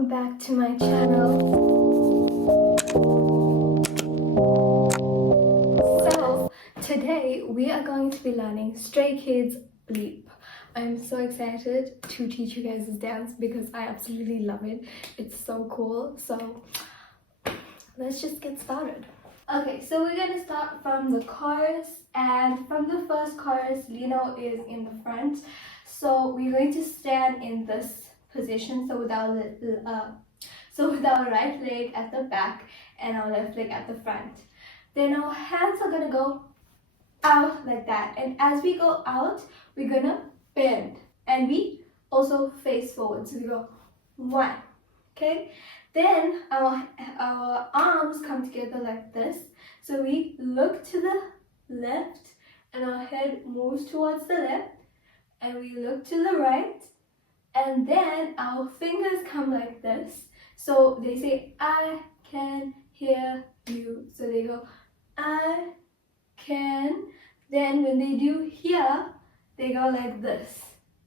welcome back to my channel. So today we are going to be learning Stray Kids Bleep. I'm so excited to teach you guys this dance because I absolutely love it. It's so cool. So let's just get started. Okay, so we're going to start from the chorus, and from the first chorus, Lino is in the front. So we're going to stand in this position, so with our right leg at the back and our left leg at the front. Then our hands are going to go out like that, and as we go out, we're going to bend, and we also face forward. So we go 1, okay? Then our arms come together like this. So we look to the left and our head moves towards the left, and we look to the right, and then our fingers come like this. So they say, I can hear you. So they go, I can. Then when they do here, they go like this.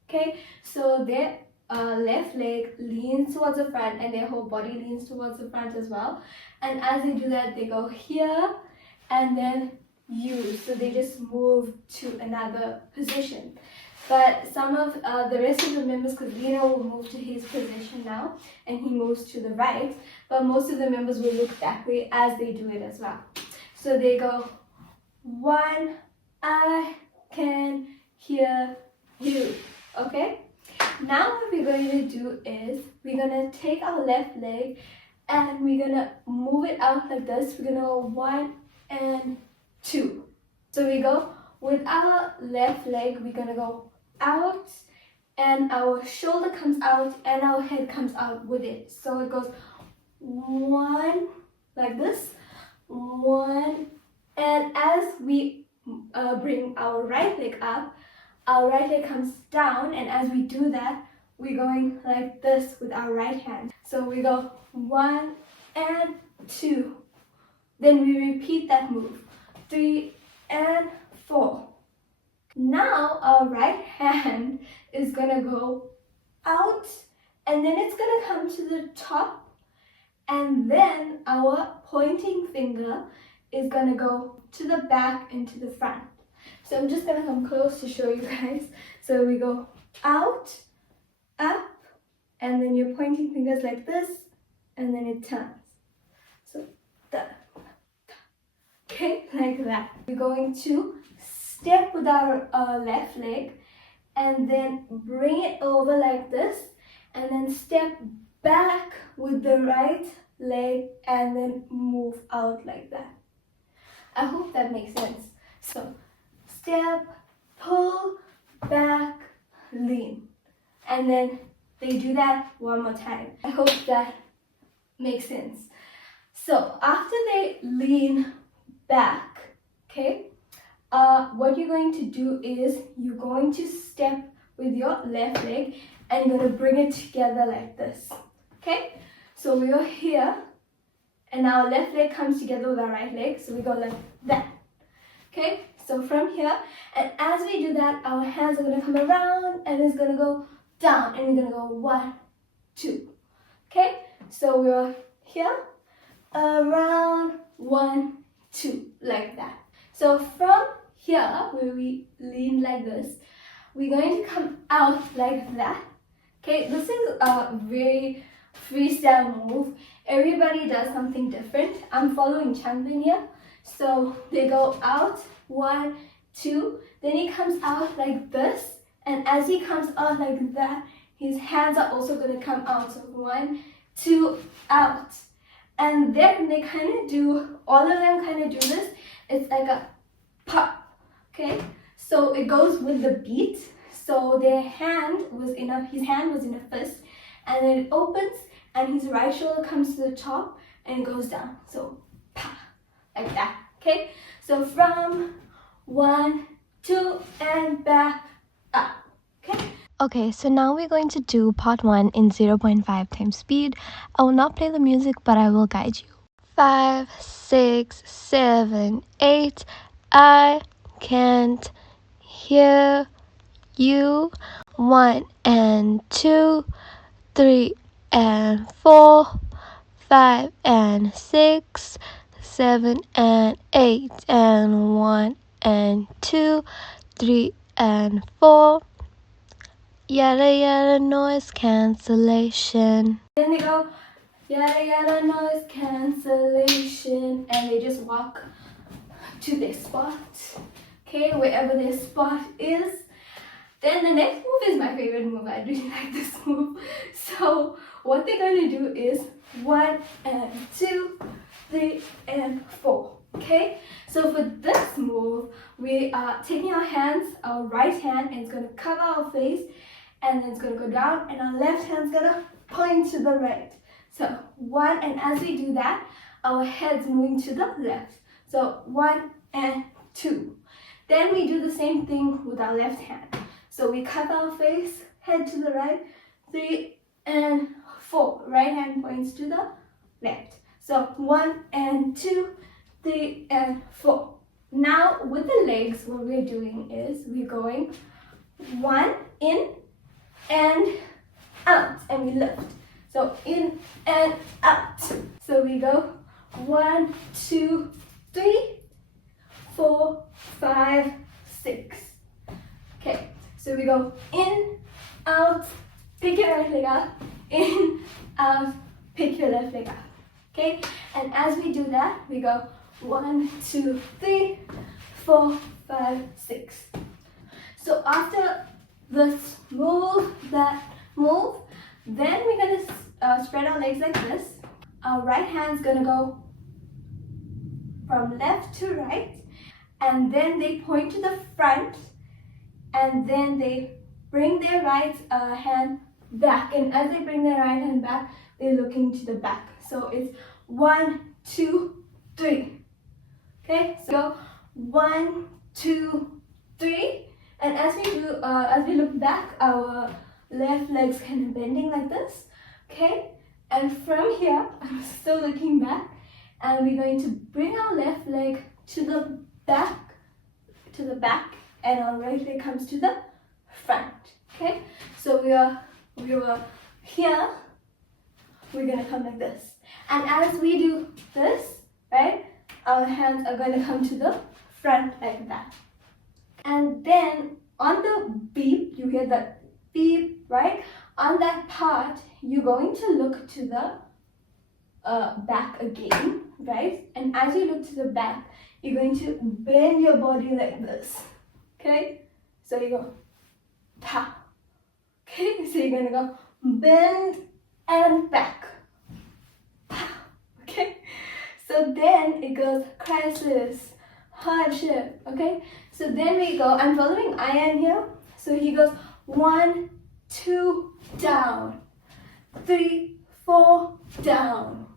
Okay, so their left leg leans towards the front and their whole body leans towards the front as well. And as they do that, they go here and then you. So they just move to another position. But some of the rest of the members, because Lino will move to his position now and he moves to the right, but most of the members will look that way as they do it as well. So they go 1, I can hear you. Okay? Now what we're going to do is we're going to take our left leg and we're going to move it out like this. We're going to go 1 and 2. So we go with our left leg, we're going to go out and our shoulder comes out and our head comes out with it. So it goes 1 like this, 1, and as we bring our right leg up, our right leg comes down, and as we do that, we're going like this with our right hand. So we go 1 and 2. Then we repeat that move. 3 and 4. Now our right hand is gonna go out, and then it's gonna come to the top, and then our pointing finger is gonna go to the back and to the front. So I'm just gonna come close to show you guys. So we go out, up, and then your pointing fingers like this, and then it turns. So that. Okay, like that. We're going to step with our left leg and then bring it over like this, and then step back with the right leg and then move out like that. I hope that makes sense. So step, pull, back, lean. And then they do that one more time. I hope that makes sense. So after they lean back, okay, what you're going to do is you're going to step with your left leg and you're going to bring it together like this. Okay, so we are here and our left leg comes together with our right leg, so we go like that. Okay, so from here, and as we do that, our hands are going to come around and it's going to go down, and we're going to go 1, 2. Okay, so we're here, around, 1, 2, like that. So from here, where we lean like this, we're going to come out like that. Okay, this is a very freestyle move. Everybody does something different. I'm following champion here. So they go out, 1, 2, then he comes out like this, and as he comes out like that, his hands are also going to come out. So 1, 2, out. And then they kind of do, all of them kind of do this. It's like a pop. Okay, so it goes with the beat. So his hand was in a fist, and then it opens and his right shoulder comes to the top and it goes down. So pa, like that. Okay, so from 1, 2 and back up. Okay. Okay, so now we're going to do part 1 in 0.5 times speed. I will not play the music, but I will guide you. 5, 6, 7, 8. I can't hear you. 1 and 2, 3 and 4, 5 and 6, 7 and 8, and 1 and 2, 3 and 4. Yada yada noise cancellation. Then they go yada yada noise cancellation, and they just walk to their spot. Okay, wherever their spot is. Then the next move is my favorite move. I really like this move. So what they're going to do is 1 and 2, 3 and 4. Okay, so for this move, we are taking our hands, our right hand, and it's going to cover our face, and then it's going to go down, and our left hand's going to point to the right. So 1, and as we do that, our head's moving to the left. So 1 and 2. Then we do the same thing with our left hand. So we cover our face, head to the right, 3 and 4. Right hand points to the left. So 1 and 2, 3 and 4. Now with the legs, what we're doing is we're going 1 in and out, and we lift. So in and out. So we go 1, 2, 3, 4, 5, 6. Okay, so we go in, out, pick your right leg up, in, out, pick your left leg up. Okay, and as we do that, we go 1, 2, 3, 4, 5, 6. So after this move, that move, then we're gonna spread our legs like this. Our right hand's gonna go from left to right, and then they point to the front, and then they bring their right hand back, and as they bring their right hand back, they're looking to the back. So it's 1, 2, 3. Okay, so 1, 2, 3, and as we look back, our left leg's kind of bending like this. Okay, and from here, I'm still looking back, and we're going to bring our left leg to the back, and our right leg comes to the front. Okay, so we were here, we're gonna come like this, and as we do this, right, our hands are going to come to the front like that. And then on the beep, you hear the beep, right? On that part, you're going to look to the back again, right? And as you look to the back, you're going to bend your body like this. Okay, so you go pa. Okay, so you're gonna go bend and back. Pa. Okay, so then it goes crisis, hardship. Okay, so then we go. I'm following Ian here. So he goes 1, 2, down, 3, 4, down.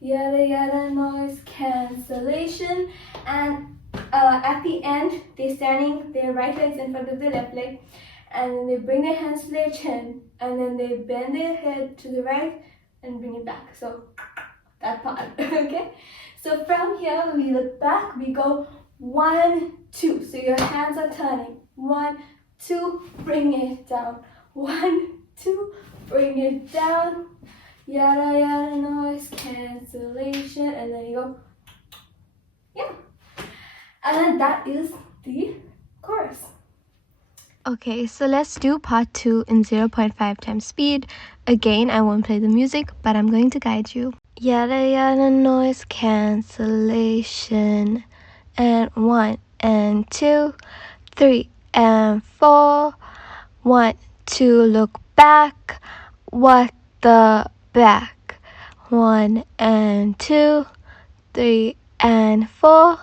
Yada yada noise cancellation, and at the end they're standing their right legs in front of their left leg, and then they bring their hands to their chin, and then they bend their head to the right and bring it back. So that part. Okay, so from here we look back, we go 1, 2, so your hands are turning, 1, 2, bring it down, 1, 2, bring it down. Yada yada noise cancellation, and then you go, yeah, and that is the chorus. Okay, so let's do part 2 in 0.5 times speed. Again, I won't play the music, but I'm going to guide you. Yada yada noise cancellation, and 1 and 2, 3 and 4, 1, 2, look back, what the back, 1 and 2, 3 and 4,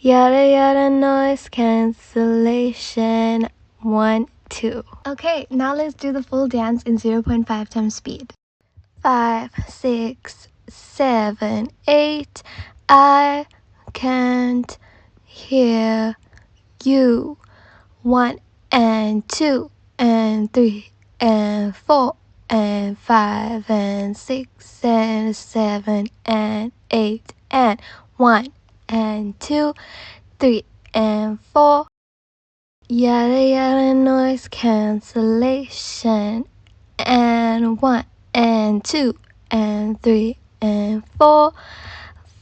yada yada noise cancellation, 1, 2. Okay, now let's do the full dance in 0.5 times speed. 5, 6, 7, 8, I can't hear you, 1 and 2 and 3 and 4 and 5 and 6 and 7 and 8 and 1 and 2, 3 and 4, yada yada noise cancellation, and and 1 and 2 and 3 and 4,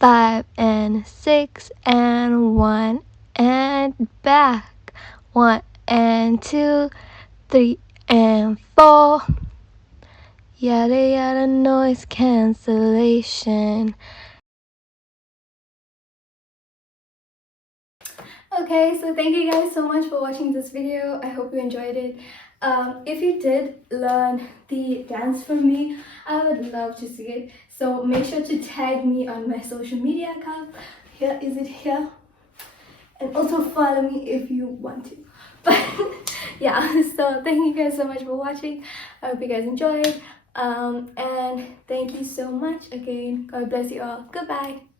5 and 6 and 1 and back, 1 and 2, 3 and 4. Yada yada noise cancellation. Okay, so thank you guys so much for watching this video. I hope you enjoyed it. If you did learn the dance from me, I would love to see it. So make sure to tag me on my social media account. Here is it here. And also follow me if you want to. But yeah, so thank you guys so much for watching. I hope you guys enjoyed. And thank you so much again. God bless you all. Goodbye.